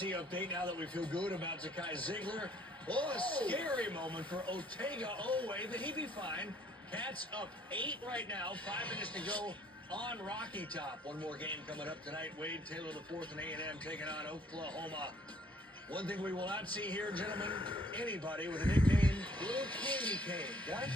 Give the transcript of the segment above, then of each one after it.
Update now that we feel good about Zakai Ziegler. Oh, a scary moment for Otega Owe. That he be fine. Cats up 8 right now. 5 minutes to go on Rocky Top. One more game coming up tonight. Wade Taylor IV and A&M taking on Oklahoma. One thing we will not see here, gentlemen, anybody with a nickname, Little Candy Cane. Gus?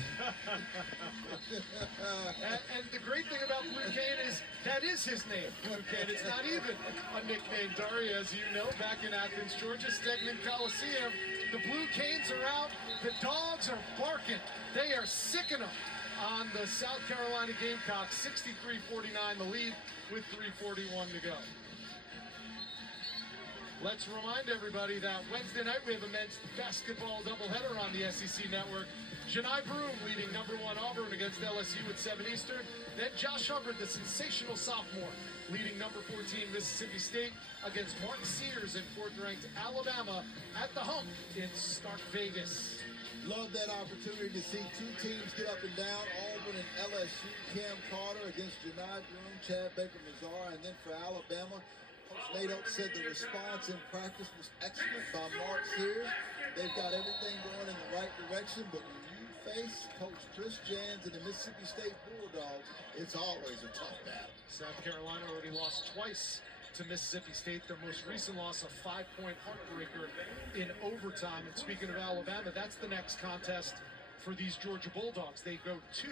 and the great thing about Blue Cane is that is his name, Blue Cane. It's not even a nickname, Dari, as you know, back in Athens, Georgia, Stegman Coliseum. The Blue Canes are out. The dogs are barking. They are sicking them on the South Carolina Gamecocks. 63-49 the lead with 3:41 to go. Let's remind everybody that Wednesday night we have a men's basketball doubleheader on the SEC Network. Janai Broom leading number 1 Auburn against LSU at 7 Eastern. Then Josh Hubbard, the sensational sophomore, leading number 14 Mississippi State against Mark Sears and 4th-ranked Alabama at the Hump in Stark Vegas. Love that opportunity to see two teams get up and down. Auburn and LSU. Cam Carter against Janai Broom, Chad Baker-Mazara, and then for Alabama, Coach Nate Oates said the response in practice was excellent by Mark Sears. They've got everything going in the right direction, but when you face Coach Chris Jans and the Mississippi State Bulldogs, it's always a tough battle. South Carolina already lost twice to Mississippi State. Their most recent loss, a 5-point heartbreaker in overtime. And speaking of Alabama, that's the next contest for these Georgia Bulldogs. They go to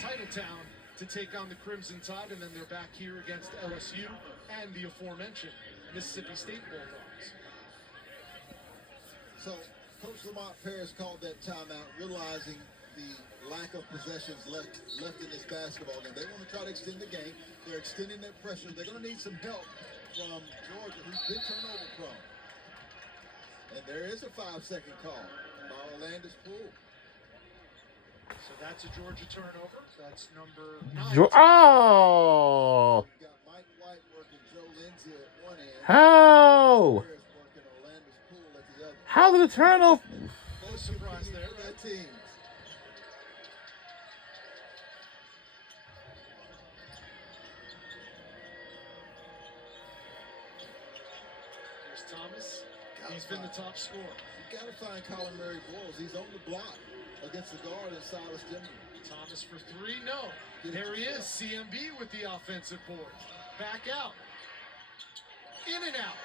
Titletown to take on the Crimson Tide, and then they're back here against LSU and the aforementioned Mississippi State Bulldogs. So Coach Lamont Paris called that timeout, realizing the lack of possessions left in this basketball game. They want to try to extend the game. They're extending their pressure. They're going to need some help from Georgia, who's been turnover prone. And there is a 5-second call by Orlando's Poole. So that's a Georgia turnover. That's number 9. Oh! We've got Mike White working Joe Lindsay at one end. How? The How did the turnover? No surprise there, right? Teams. There's Thomas. He's been the top scorer. You got to find Colin Murray Boyles. He's on the block against the guard and Silas Dimmer. Thomas for 3, no. There he is, CMB with the offensive board. Back out. In and out.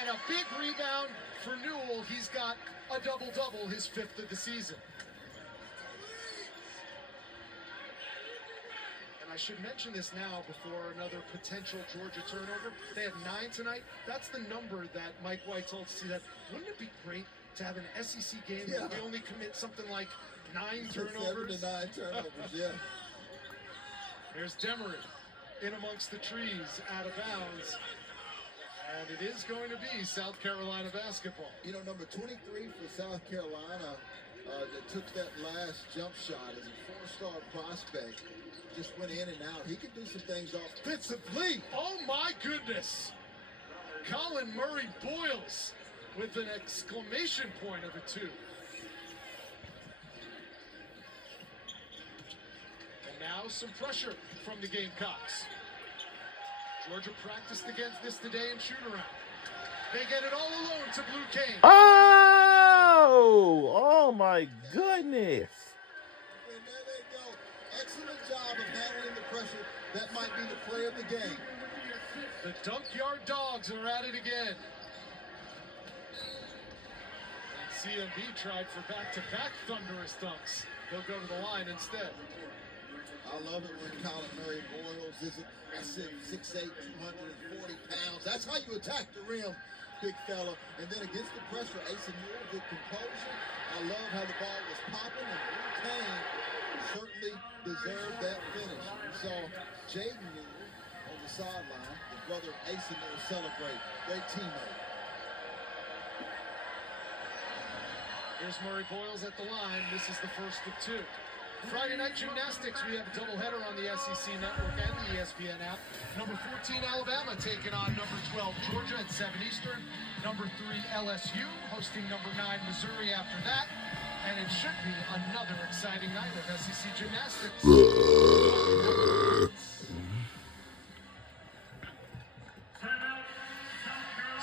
And a big rebound for Newell. He's got a double-double, his 5th of the season. And I should mention this now before another potential Georgia turnover. They had 9 tonight. That's the number that Mike White told us. That wouldn't it be great to have an SEC game where we only commit something like 9 turnovers? 7 to 9 turnovers, yeah. There's Demery in amongst the trees, out of bounds. And it is going to be South Carolina basketball. You know, number 23 for South Carolina that took that last jump shot as a 4-star prospect. Just went in and out. He could do some things offensively. Oh, my goodness. Colin Murray Boyles with an exclamation point of a 2. And now some pressure from the Gamecocks. Georgia practiced against this today in shoot-around. They get it all alone to Blue Cane. Oh my goodness. And there they go. Excellent job of handling the pressure. That might be the play of the game. The Dunkyard Dogs are at it again. And CMB tried for back-to-back thunderous dunks. They'll go to the line instead. I love it when Colin Murray Boyles is massive, 6'8", 240 pounds. That's how you attack the rim, big fella. And then against the pressure, Asa Newell, good composure. I love how the ball was popping, and Blue Cane certainly deserved that finish. We saw Jaden Newell on the sideline, the brother Asa Newell celebrate. Great teammate. Here's Murray Boyles at the line. This is the first of 2. Friday night gymnastics, we have a doubleheader on the SEC Network and the ESPN app. Number 14, Alabama, taking on number 12, Georgia at 7 Eastern. Number 3, LSU, hosting number 9, Missouri after that. And it should be another exciting night of SEC gymnastics.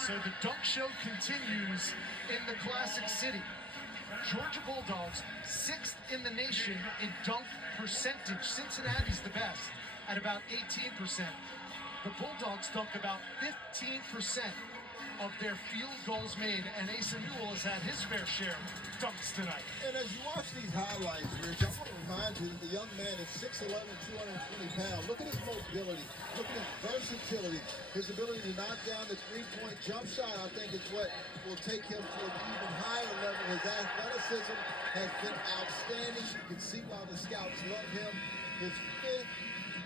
So the dunk show continues in the Classic City. Georgia Bulldogs, 6th in the nation in dunk percentage. Cincinnati's the best at about 18%. The Bulldogs dunk about 15% of their field goals made, and Asa Newell has had his fair share of dunks tonight. And as you watch these highlights, Rich, I want to remind you that the young man is 6'11", 220 pounds. Look at his mobility. Look at his versatility. His ability to knock down the three-point jump shot, I think, is what will take him to an even higher level. His athleticism has been outstanding. You can see why the scouts love him. His 5th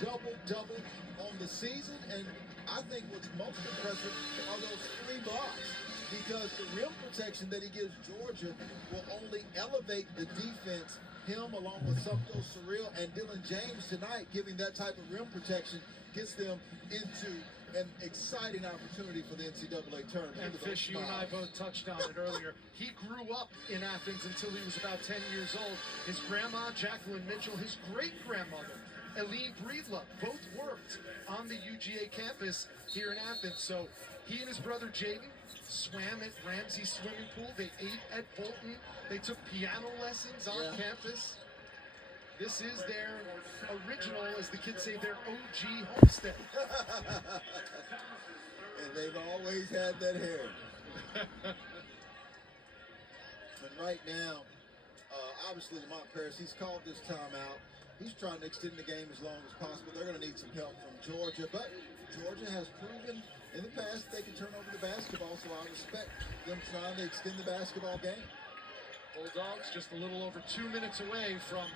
double-double on the season, and I think what's most impressive are those 3 blocks, because the rim protection that he gives Georgia will only elevate the defense. Him, along with Sumto Surreal and Dylan James tonight, giving that type of rim protection gets them into an exciting opportunity for the NCAA tournament. And Fish, you and I both touched on it earlier. He grew up in Athens until he was about 10 years old. His grandma, Jacqueline Mitchell, his great-grandmother, Eileen Breedlove, both worked on the UGA campus here in Athens. So he and his brother Jaden swam at Ramsey Swimming Pool. They ate at Bolton. They took piano lessons on campus. This is their original, as the kids say, their OG homestead. And they've always had that hair. And right now, obviously, Lamont Paris, he's called this timeout. He's trying to extend the game as long as possible. They're going to need some help from Georgia, but Georgia has proven in the past they can turn over the basketball, so I respect them trying to extend the basketball game. Bulldogs just a little over 2 minutes away from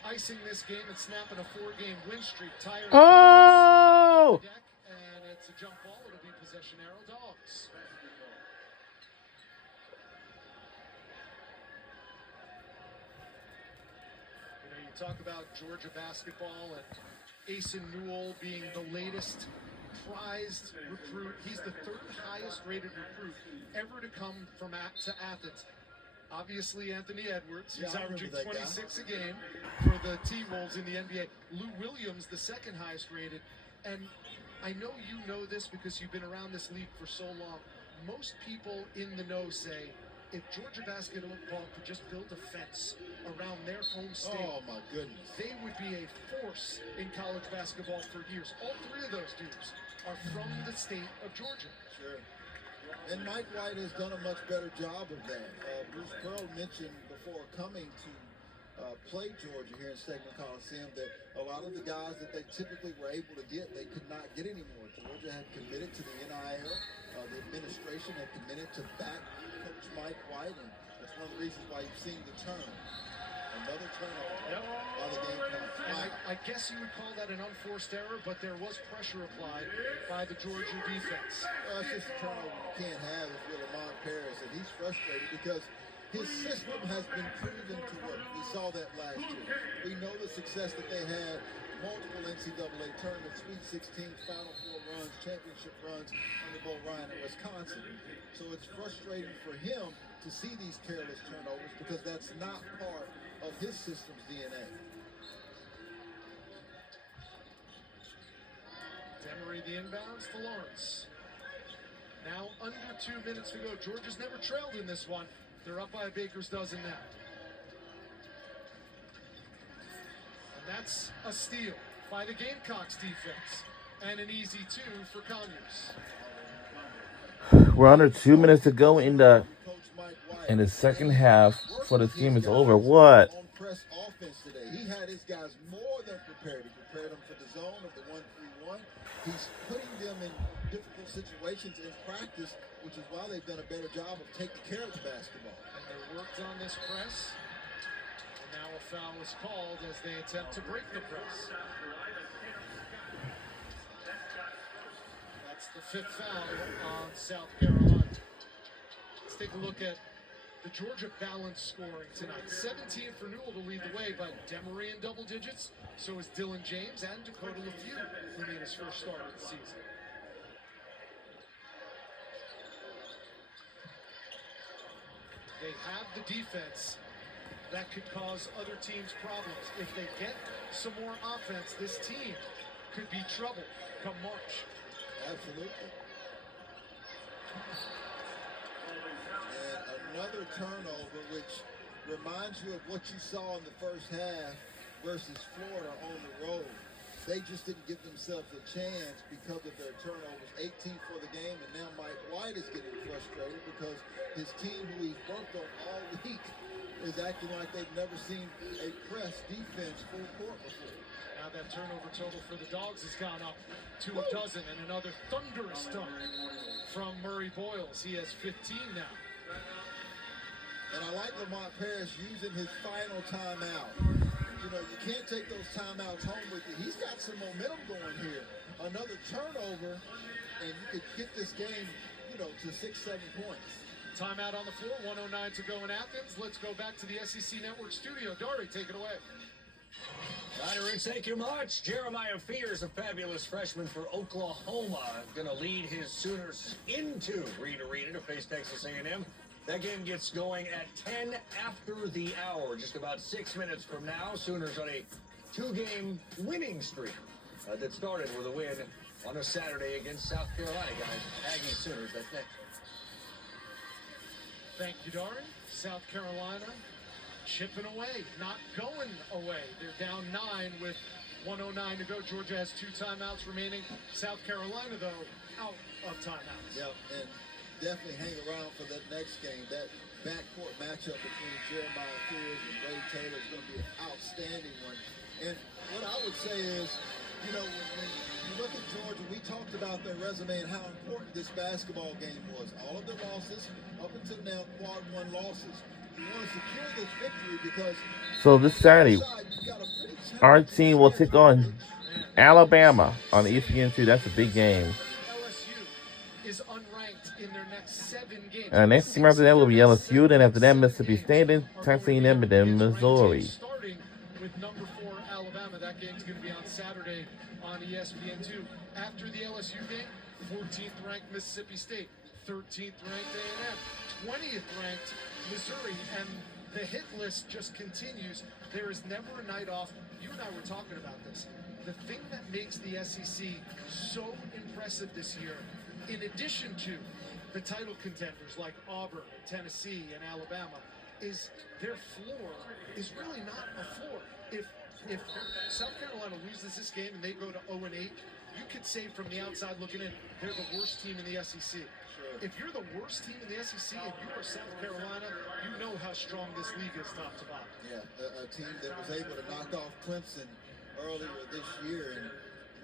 icing this game and snapping a 4-game win streak. Oh! Deck, and it's a jump ball. It'll be possession arrow Dogs. Talk about Georgia basketball and Asa Newell being the latest prized recruit. He's the 3rd highest rated recruit ever to come from to Athens. Obviously, Anthony Edwards, he's averaging 26 a game for the T-Wolves in the NBA. Lou Williams, the 2nd highest rated. And I know you know this because you've been around this league for so long. Most people in the know say, if Georgia basketball could just build a fence around their home state, oh my goodness, they would be a force in college basketball for years. All 3 of those dudes are from the state of Georgia. Sure. And Mike White has done a much better job of that. Bruce Pearl mentioned before coming to play Georgia here in Stegman Coliseum that a lot of the guys that they typically were able to get, they could not get anymore. Georgia had committed to the NIL. The administration had committed to back Coach Mike White, and that's one of the reasons why you've seen the turn. Another turnover by the Gamecocks. I guess you would call that an unforced error, but there was pressure applied by the Georgia defense. Well, it's just a turnover you can't have if you're Lamont Paris, and he's frustrated because his system has been proven to work. We saw that last year. We know the success that they had. Multiple NCAA tournaments, Sweet 16, Final Four runs, championship runs under Bo Ryan in Wisconsin. So it's frustrating for him to see these careless turnovers because that's not part of his system's DNA. Demery the inbounds to Lawrence. Now under 2 minutes to go. Georgia's never trailed in this one. They're up by a baker's dozen now. And that's a steal by the Gamecocks defense. And an easy 2 for Conyers. We're under 2 minutes to go in the second half before this game is over. What? On press offense today, he had his guys more than prepared. He prepared them for the zone of the 1-3-1. He's putting them in difficult situations in practice, which is why they've done a better job of taking care of the basketball. And they worked on this press. And now a foul is called as they attempt to break the press. That's the 5th foul on South Carolina. Let's take a look at the Georgia balance scoring tonight. 17 for Newell to lead the way, but Demery in double digits. So is Dylan James and Dakota LeFew, who made his first start of the season. They have the defense that could cause other teams problems. If they get some more offense, this team could be trouble come March. Absolutely. And another turnover, which reminds you of what you saw in the first half versus Florida on the road. They just didn't give themselves a chance because of their turnovers. 18 for the game, and now Mike White is getting frustrated because his team, who he's worked on all week, is acting like they've never seen a press defense full court before. Now that turnover total for the Dogs has gone up to a dozen, and another thunderous dunk from Murray Boyles. He has 15 now. And I like Lamont Parrish using his final timeout. You know, you can't take those timeouts home with you. He's got some momentum going here. Another turnover, and you could get this game, you know, to 6-7 points. Timeout on the floor, 1:09 to go in Athens. Let's go back to the SEC Network studio. Dari, take it away. Rich, thank you much. Jeremiah Fears, a fabulous freshman for Oklahoma, going to lead his Sooners into Reed Arena to face Texas A&M. That game gets going at 10 after the hour, just about 6 minutes from now. Sooners on a 2-game winning streak that started with a win on a Saturday against South Carolina, guys. Aggie Sooners, that's next. Thank you, Dari. South Carolina chipping away, not going away. They're down 9 with 1:09 to go. Georgia has 2 timeouts remaining. South Carolina, though, out of timeouts. Yep, and definitely hang around for that next game. That backcourt matchup between Jeremiah Fears and Ray Taylor is going to be an outstanding one. And what I would say is, you know, when you look at Georgia, we talked about their resume and how important this basketball game was. All of their losses, up until now, quad 1 losses. You want to secure this victory because So this Saturday, our team will take on Alabama on ESPN2. That's a big game. LSU is unranked in their next 7 games. And next team after that will be LSU. Then after that, Mississippi State, and Texas A&M, and then Missouri. Starting with number 4 Alabama. That game's going to be on Saturday on ESPN2. After the LSU game, 14th ranked Mississippi State, 13th ranked A&M, 20th ranked Missouri, and the hit list just continues. There is never a night off. You and I were talking about this. The thing that makes the SEC so impressive this year, in addition to the title contenders like Auburn, Tennessee, and Alabama, is their floor is really not a floor. If South Carolina loses this game and they go to 0-8, you could say from the outside looking in, they're the worst team in the SEC. Sure. If you're the worst team in the SEC and you are South Carolina, you know how strong this league is top to bottom. Yeah, a team that was able to knock off Clemson earlier this year, and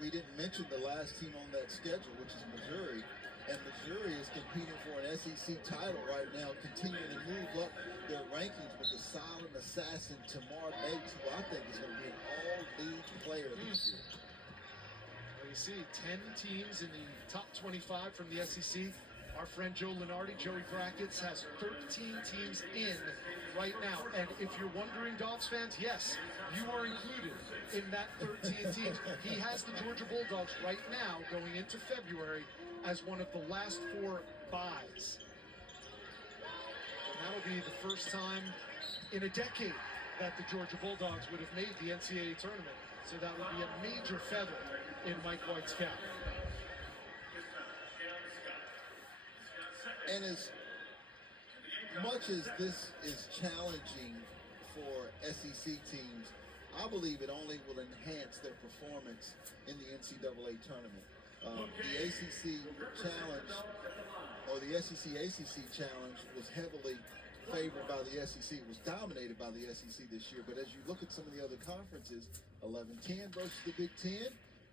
we didn't mention the last team on that schedule, which is Missouri. And Missouri is competing for an SEC title right now, continuing to move up their rankings with the silent assassin Tamar Bates, who I think is going to be an all-league player this year. Well, you see 10 teams in the top 25 from the SEC. Our friend Joe Lenardi, Joey Brackets, has 13 teams in right now. And if you're wondering, Dogs fans, yes, you are included in that 13 teams. He has the Georgia Bulldogs right now going into February as one of the last 4 buys. And that'll be the first time in a decade that the Georgia Bulldogs would have made the NCAA tournament. So that would be a major feather in Mike White's cap. And as much as this is challenging for SEC teams, I believe it only will enhance their performance in the NCAA tournament. The ACC challenge, or the SEC-ACC challenge, was heavily favored by the SEC. It was dominated by the SEC this year. But as you look at some of the other conferences, 11-10 versus the Big Ten,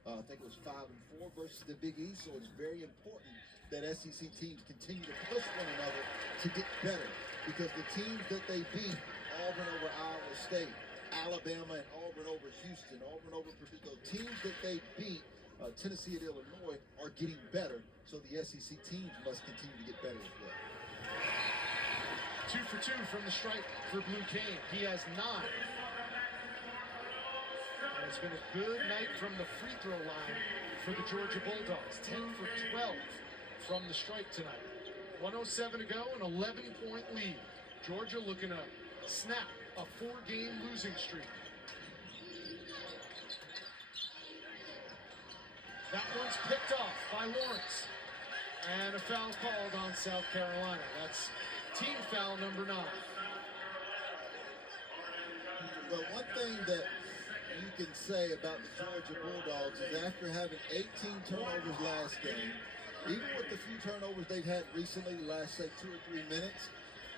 I think it was 5-4 versus the Big East. So it's very important that SEC teams continue to push one another to get better, because the teams that they beat, Auburn over Iowa State, Alabama and Auburn over Houston, Auburn over Purdue, those teams that they beat, Tennessee and Illinois, are getting better. So the SEC teams must continue to get better as well. 2 for 2 from the stripe for Blue Cane. He has 9. And it's been a good night from the free throw line for the Georgia Bulldogs. 10 for 12 from the stripe tonight. 1:07 to go, an 11-point lead. Georgia looking to snap a 4-game losing streak. That one's picked off by Lawrence. And a foul called on South Carolina. That's team foul number 9. But one thing that you can say about the Georgia Bulldogs is after having 18 turnovers last game, even with the few turnovers they've had recently, the last, say, 2 or 3 minutes,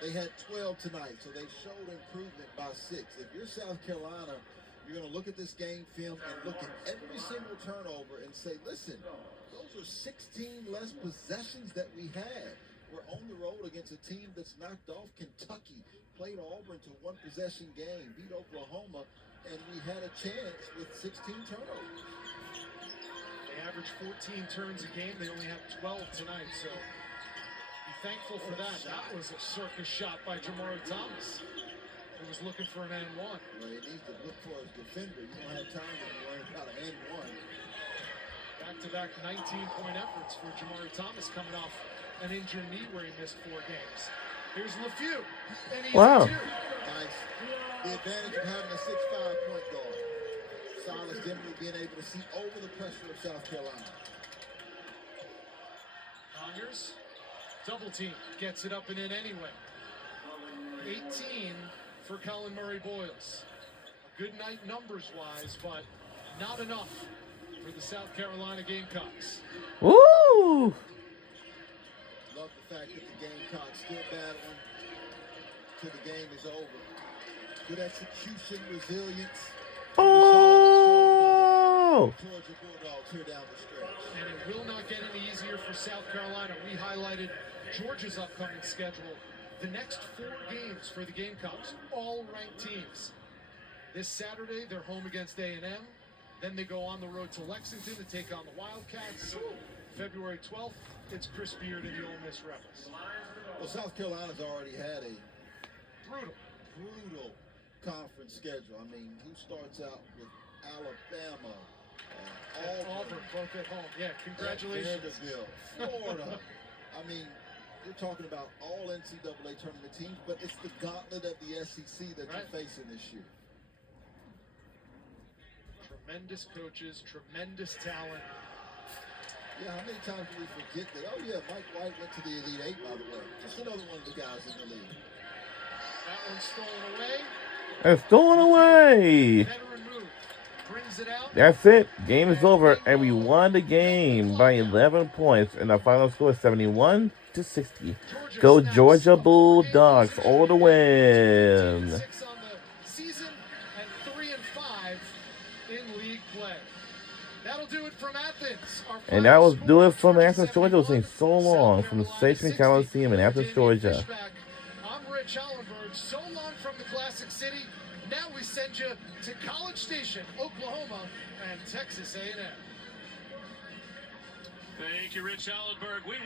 they had 12 tonight, so they showed improvement by 6. If you're South Carolina, you're going to look at this game film and look at every single turnover and say, listen, those are 16 less possessions that we had. We're on the road against a team that's knocked off Kentucky, played Auburn to 1-possession game, beat Oklahoma, and we had a chance with 16 turnovers. They average 14 turns a game. They only have 12 tonight, so be thankful for that. That was a circus shot by Jamari Thomas. He was looking for an and one. Well, he needs to look for his defender. You don't have time to learn about an and one. Back-to-back 19-point efforts for Jamari Thomas coming off an injured knee where he missed 4 games. Here's LeFew. And he's Wow. Nice. The advantage of having a 6'5" point guard. Silas Dimbley being able to see over the pressure of South Carolina. Conyers, double team, gets it up and in anyway. 18 for Colin Murray-Boyles. A good night numbers-wise, but not enough for the South Carolina Gamecocks. Woo! Love the fact that the Gamecocks still battling till the game is over. Good execution, resilience. Oh! Georgia Bulldogs here down the stretch. And it will not get any easier for South Carolina. We highlighted Georgia's upcoming schedule. The next 4 games for the Gamecocks, all ranked teams. This Saturday, they're home against A&M. Then they go on the road to Lexington to take on the Wildcats. February 12th, it's Chris Beard and the Ole Miss Rebels. Well, South Carolina's already had a Brutal. conference schedule. I mean, who starts out with Alabama, Auburn, both at home. Yeah, congratulations. Vanderbilt, Florida. I mean, you're talking about all NCAA tournament teams, but it's the gauntlet of the SEC that you're facing this year. Tremendous coaches, tremendous talent. Yeah, how many times do we forget that? Oh, yeah, Mike White went to the Elite Eight, by the way. Just another one of the guys in the league. That one's stolen away. It's stolen away. Veteran move. Brings it out. That's it. Game is over, and we won the game by 11 points, and the final score is 71-60. Go Georgia Bulldogs all the win. 6 on the season and 3-5 in league play. That'll do it from Athens. And that will do it from Athens, Georgia. It was so long from the Station Coliseum in Athens, Georgia. I'm Rich Allenberg. So long from the Classic City. Now we send you to College Station, Oklahoma, and Texas A&M. Thank you, Rich Allenberg. We